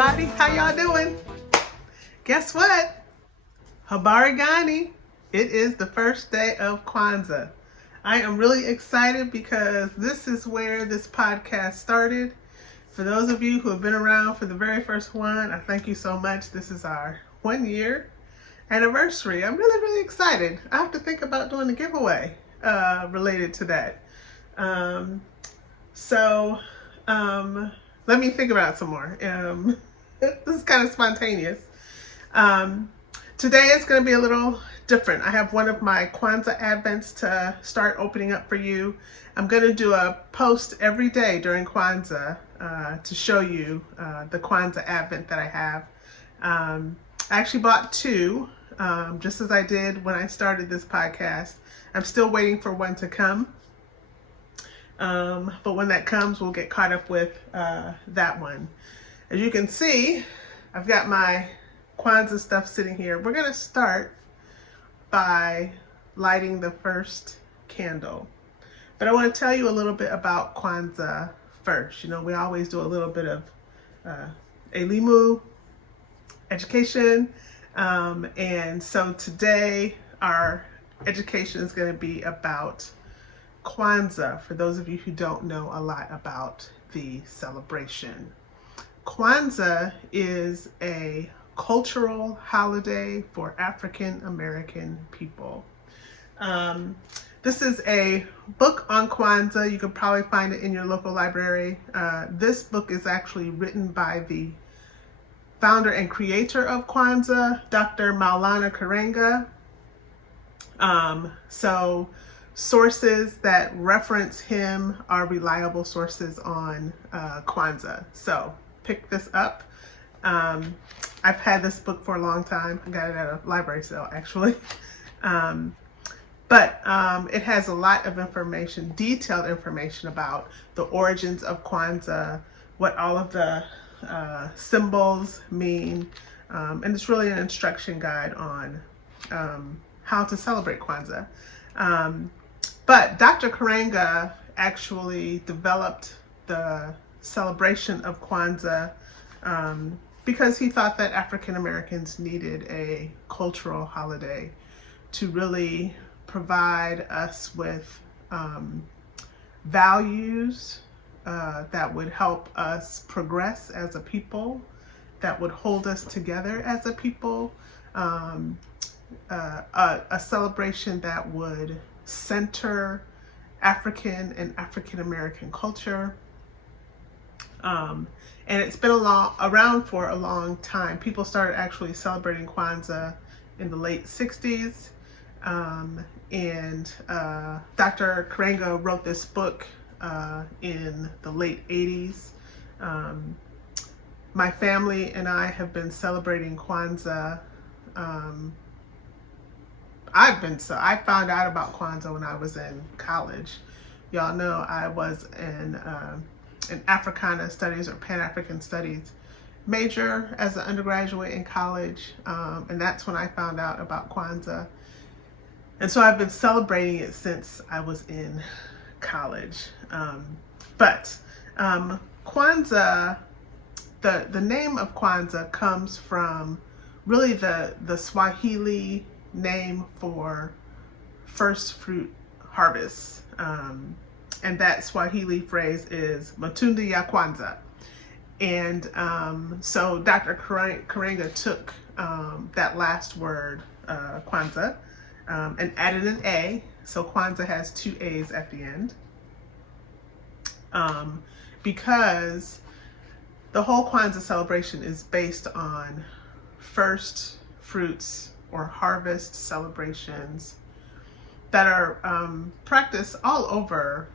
everybody, how y'all doing? Guess what? Habari Gani. It is the first day of Kwanzaa. I am really excited because this is where this podcast started. For those of you who have been around for the very first one, I thank you so much. This is our 1 year anniversary. I'm really excited. I have to think about doing a giveaway related to that. Let me think about it some more. This is kind of spontaneous. Today is going to be a little different. I have one of my Kwanzaa Advents to start opening up for you. I'm going to do a post every day during Kwanzaa to show you the Kwanzaa Advent that I have. I actually bought two, just as I did when I started this podcast. I'm still waiting for one to come. But when that comes, we'll get caught up with that one. As you can see, I've got my Kwanzaa stuff sitting here. We're going to start by lighting the first candle. But I want to tell you a little bit about Kwanzaa first. You know, we always do a little bit of elimu, education. And so today, our education is going to be about Kwanzaa, for those of you who don't know a lot about the celebration. Kwanzaa is a cultural holiday for African American people. This is a book on Kwanzaa. You can probably find it in your local library. This book is actually written by the founder and creator of Kwanzaa, Dr. Maulana Karenga. So sources that reference him are reliable sources on Kwanzaa. So pick this up. I've had this book for a long time. I got it at a library sale, actually. But it has a lot of information, detailed information about the origins of Kwanzaa, what all of the symbols mean, and it's really an instruction guide on how to celebrate Kwanzaa. But Dr. Karenga actually developed the celebration of Kwanzaa because he thought that African Americans needed a cultural holiday to really provide us with values that would help us progress as a people, that would hold us together as a people, a celebration that would center African and African American culture. And it's been around for a long time. People started actually celebrating Kwanzaa in the late 60s. And Dr. Karenga wrote this book in the late 80s. My family and I have been celebrating Kwanzaa. I found out about Kwanzaa when I was in college. Y'all know I was in Africana Studies or Pan-African Studies major as an undergraduate in college, and that's when I found out about Kwanzaa. And so I've been celebrating it since I was in college. But Kwanzaa, the name of Kwanzaa comes from really the Swahili name for first fruit harvest. And that Swahili phrase is Matunda ya Kwanzaa. And so Dr. Karenga took that last word, Kwanzaa, and added an A. So Kwanzaa has two A's at the end. Because the whole Kwanzaa celebration is based on first fruits or harvest celebrations that are practiced all over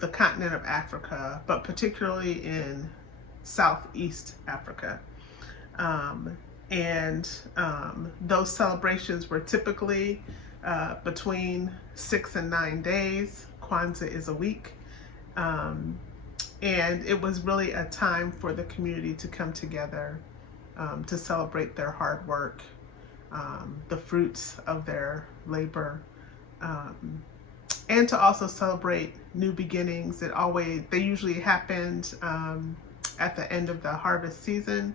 the continent of Africa, but particularly in Southeast Africa. Those celebrations were typically between 6 and 9 days. Kwanzaa is a week. And it was really a time for the community to come together to celebrate their hard work, the fruits of their labor, and to also celebrate new beginnings. They usually happened at the end of the harvest season.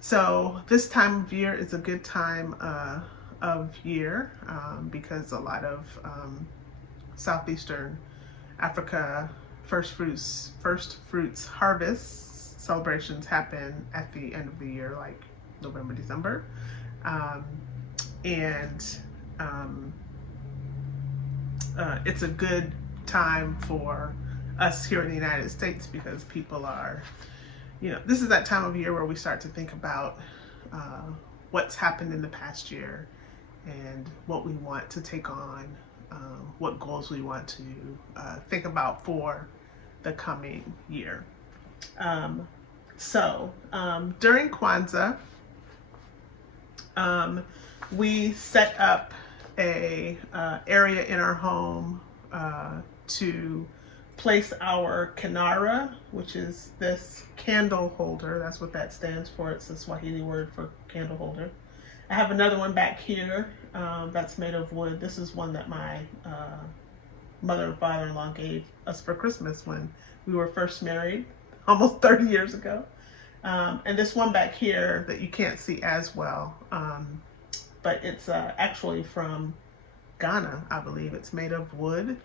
So this time of year is a good time of year because a lot of Southeastern Africa first fruits harvests celebrations happen at the end of the year, like November, December. It's a good time for us here in the United States because people are, this is that time of year where we start to think about what's happened in the past year and what we want to take on, what goals we want to think about for the coming year. During Kwanzaa, we set up a area in our home to place our kinara, which is this candle holder. That's what that stands for. It's the Swahili word for candle holder. I have another one back here that's made of wood. This is one that my mother and father-in-law gave us for Christmas when we were first married almost 30 years ago. And this one back here that you can't see as well, but it's actually from Ghana, I believe. It's made of wood.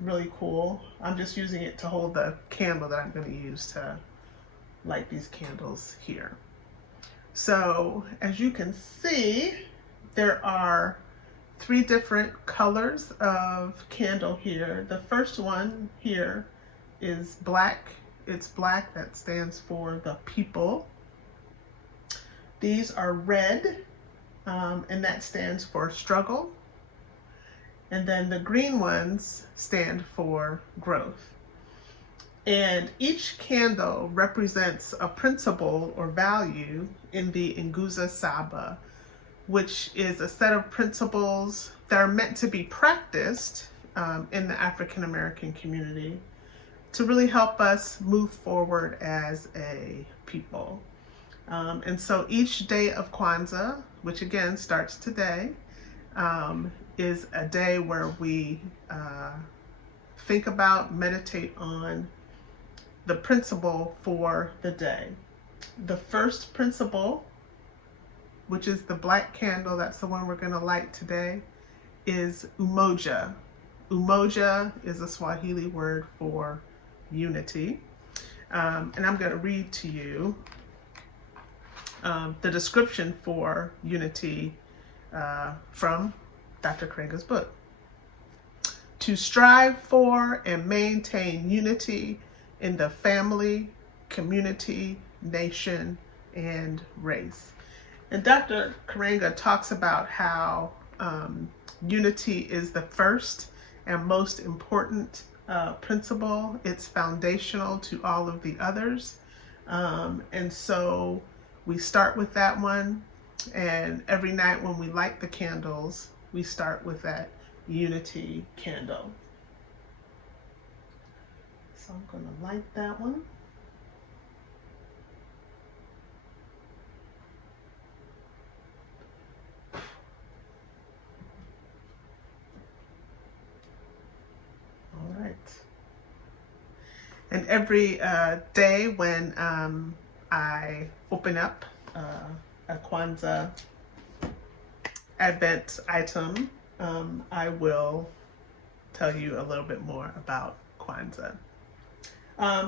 Really cool. I'm just using it to hold the candle that I'm going to use to light these candles here. So as you can see, there are 3 different colors of candle here. The first one here is black. It's black. That stands for the people. These are red, and that stands for struggle. And then the green ones stand for growth. And each candle represents a principle or value in the Nguzo Saba, which is a set of principles that are meant to be practiced in the African American community to really help us move forward as a people. And so each day of Kwanzaa, which again starts today, is a day where we think about, meditate on the principle for the day. The first principle, which is the black candle, that's the one we're going to light today, is Umoja. Umoja is a Swahili word for unity. And I'm going to read to you the description for unity from Dr. Karenga's book. To strive for and maintain unity in the family, community, nation, and race. And Dr. Karenga talks about how unity is the first and most important principle. It's foundational to all of the others. And so we start with that one. And every night when we light the candles, we start with that unity candle. So I'm going to light that one. All right. And every day when I open up a Kwanzaa Advent item, I will tell you a little bit more about Kwanzaa.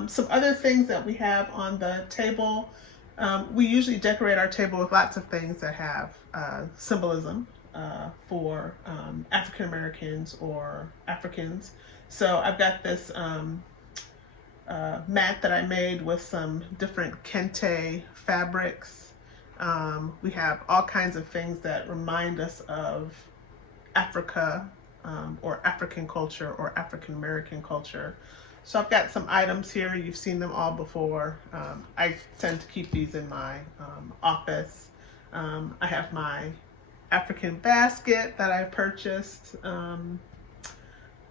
Some other things that we have on the table, we usually decorate our table with lots of things that have symbolism for African Americans or Africans. So I've got this mat that I made with some different kente fabrics. We have all kinds of things that remind us of Africa or African culture or African American culture. So I've got some items here. You've seen them all before. I tend to keep these in my office. I have my African basket that I purchased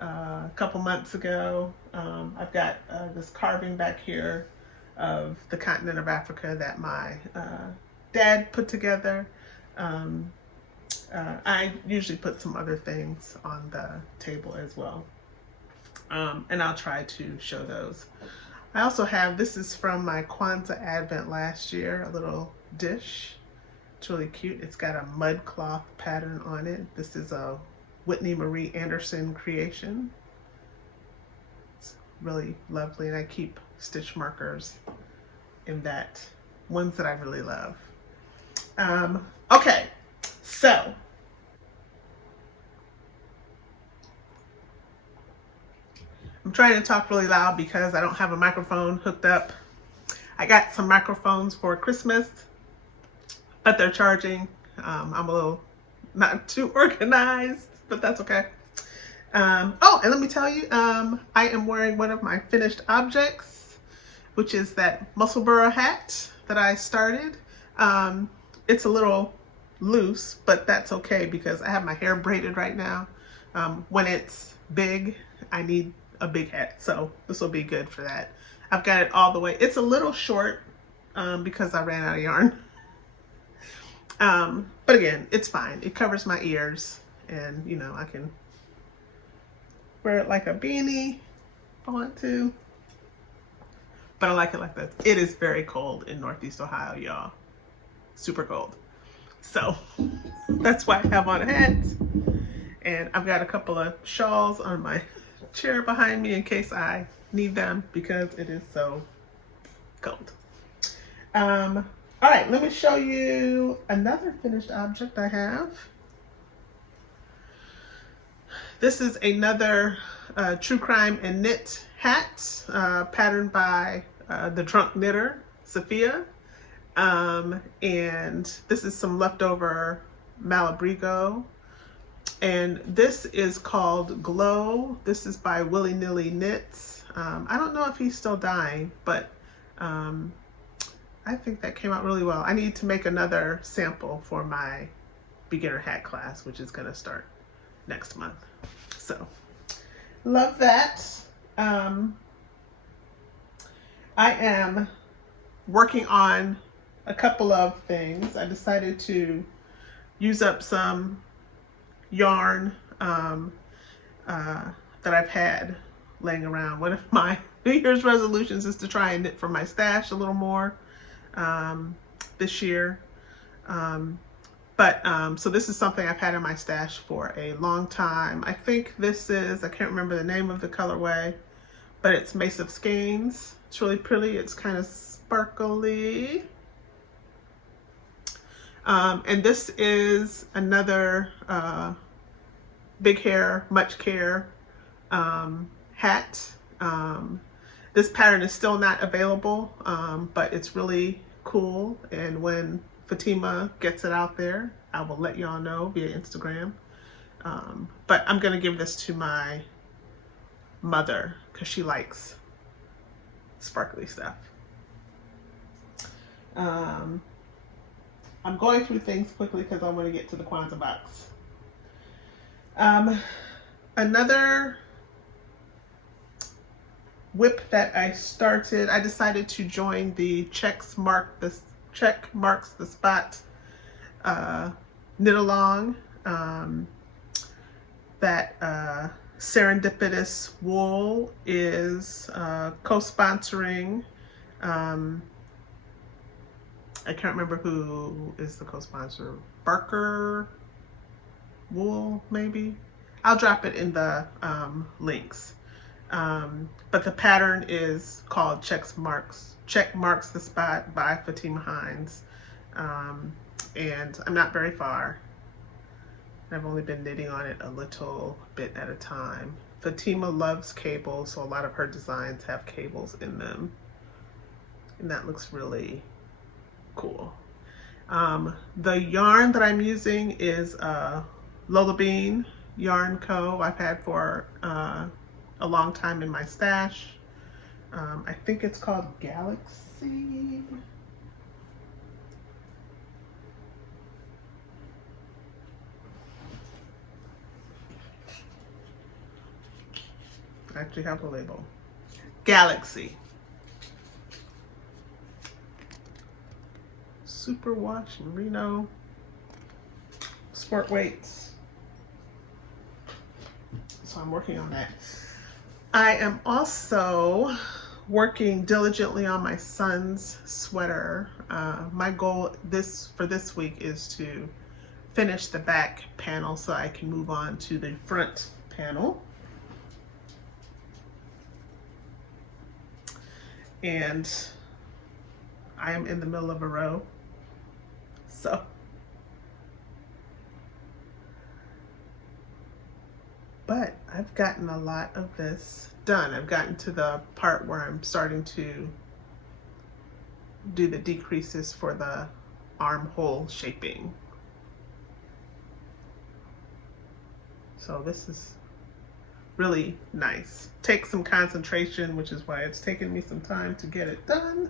a couple months ago. I've got this carving back here of the continent of Africa that my dad put together. I usually put some other things on the table as well. And I'll try to show those. I also have, this is from my Kwanzaa Advent last year, a little dish. It's really cute. It's got a mud cloth pattern on it. This is a Whitney Marie Anderson creation. It's really lovely, and I keep stitch markers in that, ones that I really love. Okay, so I'm trying to talk really loud because I don't have a microphone hooked up. I got some microphones for Christmas, but they're charging. I'm a little not too organized, but that's okay. Oh, and let me tell you, I am wearing one of my finished objects, which is that Musselburgh hat that I started. It's a little loose, but that's okay because I have my hair braided right now. When it's big, I need a big hat, so this will be good for that. I've got it all the way. It's a little short because I ran out of yarn. But again, it's fine. It covers my ears, and you know, I can wear it like a beanie if I want to. But I like it like this. It is very cold in Northeast Ohio, y'all. Super cold. So that's why I have on a hat. And I've got a couple of shawls on my chair behind me in case I need them because it is so cold. All right, let me show you another finished object I have. This is another True Crime and Knit hat, patterned by the Drunk Knitter, Sophia. And this is some leftover Malabrigo. And this is called Glow. This is by Willy Nilly Knits. I don't know if he's still dying, but I think that came out really well. I need to make another sample for my beginner hat class, which is going to start next month. So, love that. I am working on a couple of things. I decided to use up some yarn that I've had laying around. One of my New Year's resolutions is to try and knit from my stash a little more this year. So this is something I've had in my stash for a long time. I think this is, I can't remember the name of the colorway, but it's Mace of Skeins. It's really pretty. It's kind of sparkly. And this is another Big Hair, Much Care hat. This pattern is still not available, but it's really cool. And when Fatima gets it out there, I will let y'all know via Instagram. But I'm gonna give this to my mother because she likes sparkly stuff. I'm going through things quickly because I want to get to the Kwanzaa box. Another WIP that I started, I decided to join the Check Marks the Spot knit along. That Serendipitous Wool is co-sponsoring. I can't remember who is the co-sponsor. Barker Wool, maybe? I'll drop it in the links. But the pattern is called Check Marks the Spot by Fatima Hines. And I'm not very far. I've only been knitting on it a little bit at a time. Fatima loves cables, so a lot of her designs have cables in them. And that looks really cool. The yarn that I'm using is Lola Bean Yarn Co. I've had for a long time in my stash. I think it's called Galaxy. I actually have a label. Galaxy. Super wash merino sport weights. So I'm working on that. I am also working diligently on my son's sweater. My goal for this week is to finish the back panel so I can move on to the front panel. And I am in the middle of a row, so but I've gotten a lot of this done. I've gotten to the part where I'm starting to do the decreases for the armhole shaping. So this is really nice. Takes some concentration, which is why it's taken me some time to get it done.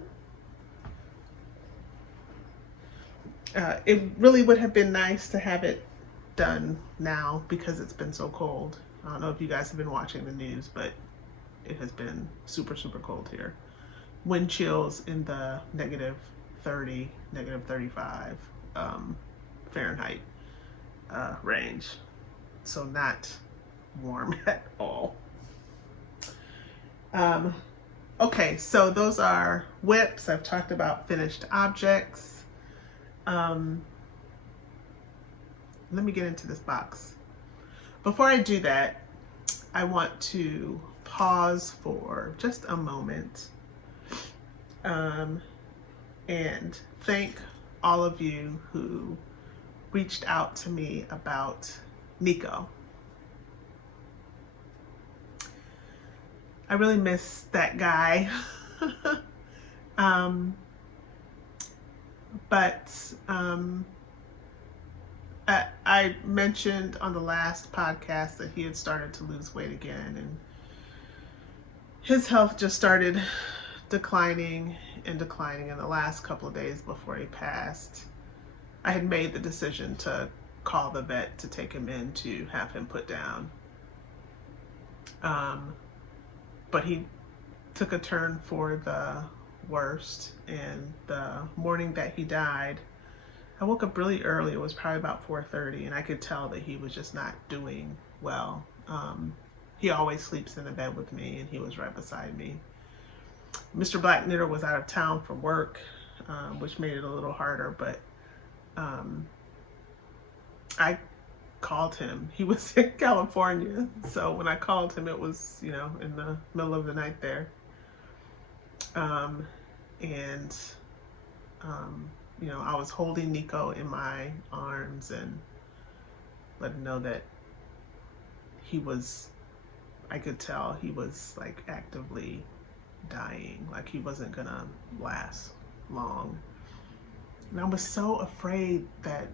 It really would have been nice to have it done now because it's been so cold. I don't know if you guys have been watching the news, but it has been super, super cold here. Wind chills in the -30, -35 Fahrenheit range. So not warm at all. Okay, so those are WIPs. I've talked about finished objects. Let me get into this box. Before I do that, I want to pause for just a moment and thank all of you who reached out to me about Nico. I really miss that guy. I mentioned on the last podcast that he had started to lose weight again, and his health just started declining in the last couple of days before he passed. I had made the decision to call the vet to take him in to have him put down. But he took a turn for the worst, and the morning that he died, I woke up really early. It was probably about 4:30, and I could tell that he was just not doing well. He always sleeps in the bed with me, and he was right beside me. Mr. Black Knitter was out of town for work, which made it a little harder, but I called him. He was in California, so when I called him, it was, in the middle of the night there. I was holding Nico in my arms and let him know that I could tell he was like actively dying, like he wasn't gonna last long. And I was so afraid that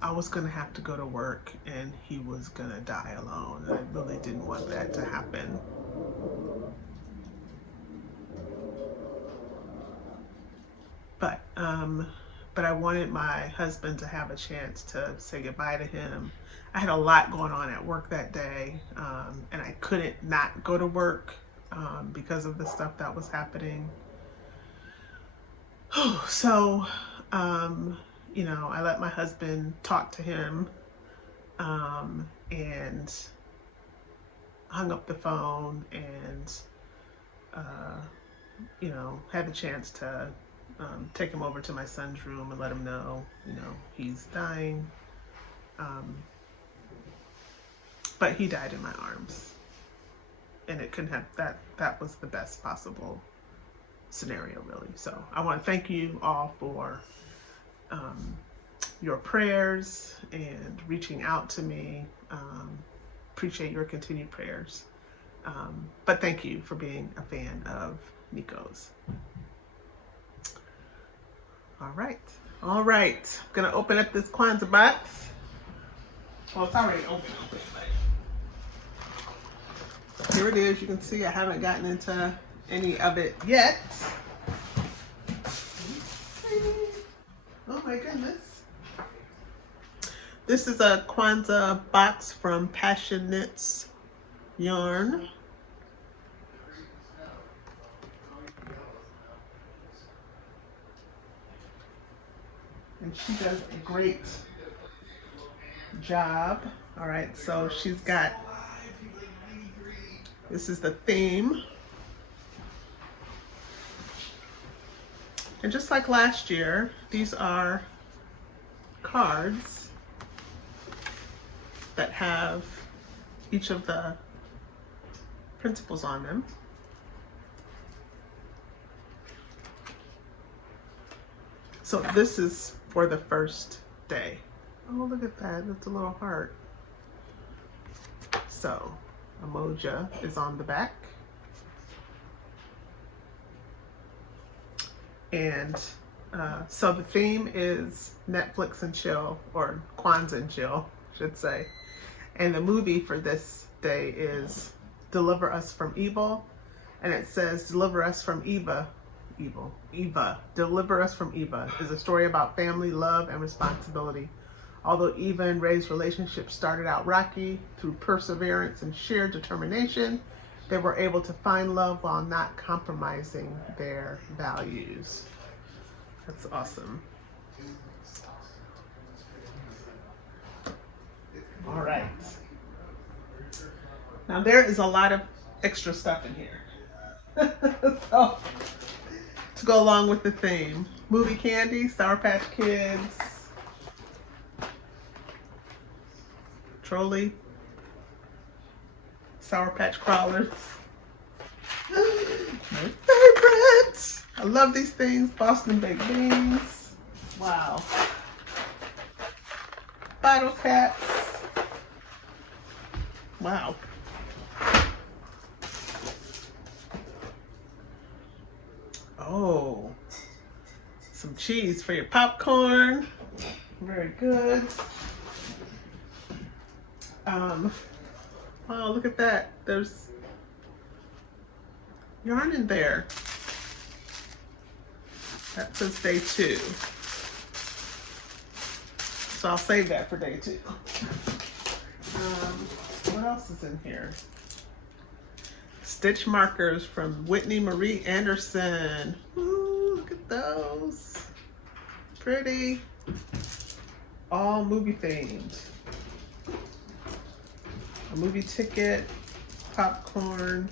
I was gonna have to go to work and he was gonna die alone. I really didn't want that to happen. But I wanted my husband to have a chance to say goodbye to him. I had a lot going on at work that day, and I couldn't not go to work because of the stuff that was happening. So, I let my husband talk to him and hung up the phone and, had the chance to take him over to my son's room and let him know, he's dying. But he died in my arms. And it couldn't have, that was the best possible scenario, really. So I want to thank you all for your prayers and reaching out to me. Appreciate your continued prayers. But thank you for being a fan of Nico's. All right. I'm gonna open up this Kwanzaa box. Well, it's already open, but here it is. You can see I haven't gotten into any of it yet. Oh my goodness. This is a Kwanzaa box from Passion Knits Yarn. And she does a great job. All right, so she's got, this is the theme. And just like last year, these are cards that have each of the principles on them. So this is for the first day. Oh, look at that, that's a little heart. So, Umoja is on the back. And so the theme is Netflix and chill, or Kwanzaa and chill, I should say. And the movie for this day is Deliver Us from Evil. And it says, Deliver Us from Eva. Deliver Us from Eva is a story about family, love, and responsibility. Although Eva and Ray's relationship started out rocky, through perseverance and sheer determination, they were able to find love while not compromising their values. That's awesome. All right. Now there is a lot of extra stuff in here. So, to go along with the theme. Movie candy, Sour Patch Kids, trolley, Sour Patch Crawlers. My favorite! I love these things. Boston Baked Beans. Wow. Bottle caps. Wow. Oh, some cheese for your popcorn. Very good. Oh, look at that. There's yarn in there. That says day 2. So I'll save that for day 2. What else is in here? Stitch markers from Whitney Marie Anderson. Ooh, look at those. Pretty. All movie themed. A movie ticket, popcorn.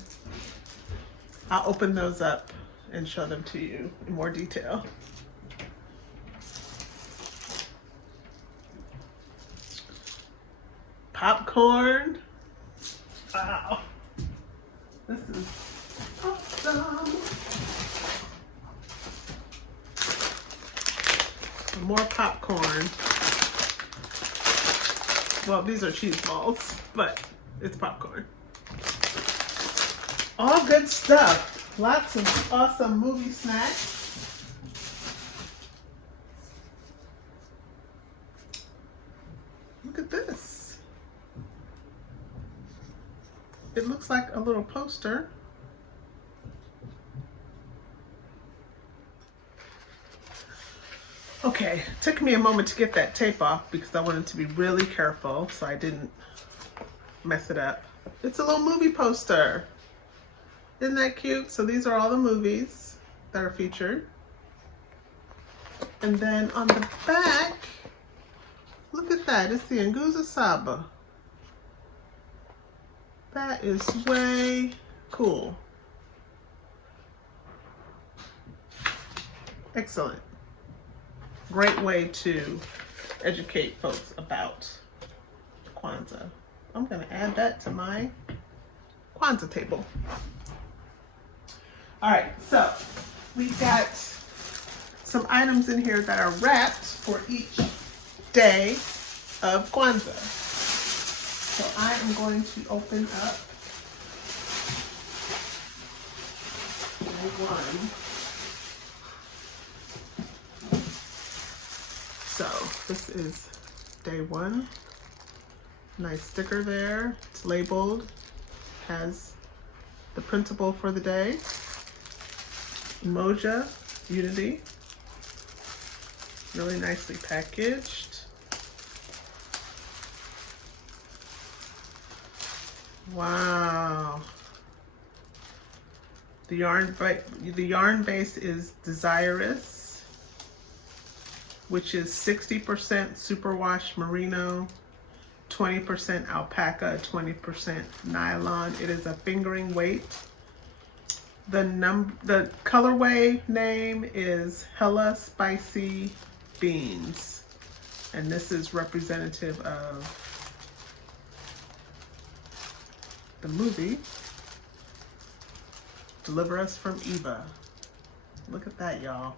I'll open those up and show them to you in more detail. Popcorn. Wow. This is awesome. More popcorn. Well, these are cheese balls, but it's popcorn. All good stuff. Lots of awesome movie snacks. Look at this. It looks like a little poster. Okay, took me a moment to get that tape off because I wanted to be really careful so I didn't mess it up. It's a little movie poster. Isn't that cute? So these are all the movies that are featured. And then on the back, look at that. It's the Nguza Saba. That is way cool. Excellent. Great way to educate folks about Kwanzaa. I'm going to add that to my Kwanzaa table. All right, so we've got some items in here that are wrapped for each day of Kwanzaa. So I am going to open up day 1. So this is day 1. Nice sticker there. It's labeled, has the principle for the day. Umoja, unity. Really nicely packaged. Wow. The yarn base is Desirous, which is 60% superwash merino, 20% alpaca, 20% nylon. It is a fingering weight. The colorway name is Hella Spicy Beans, and this is representative of the movie Deliver Us from Eva. Look at that, y'all.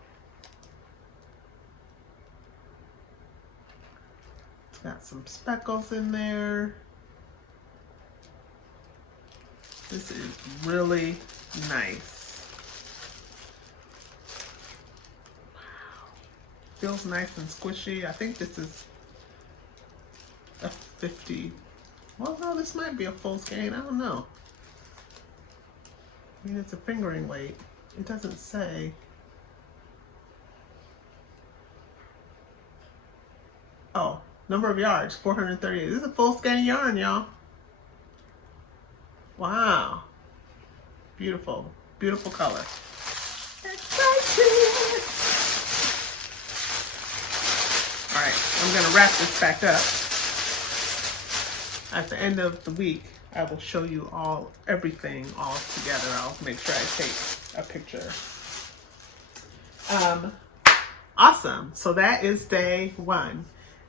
It's got some speckles in there. This is really nice. Wow. Feels nice and squishy. I think this is a 50. Well, no, this might be a full skein. I don't know. I mean, it's a fingering weight. It doesn't say. Oh, number of yards, 438. This is a full skein yarn, y'all. Wow. Beautiful. Beautiful color. Excited! Alright, I'm going to wrap this back up. At the end of the week, I will show you everything all together. I'll make sure I take a picture. Awesome. So that is day 1.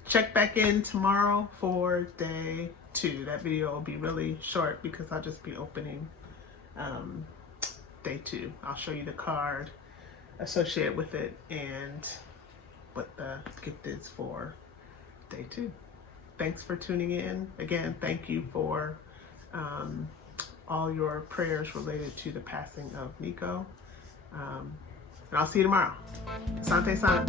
Check back in tomorrow for day 2. That video will be really short because I'll just be opening day 2. I'll show you the card associated with it and what the gift is for day 2. Thanks for tuning in. Again, thank you for all your prayers related to the passing of Nico. And I'll see you tomorrow. Asante San.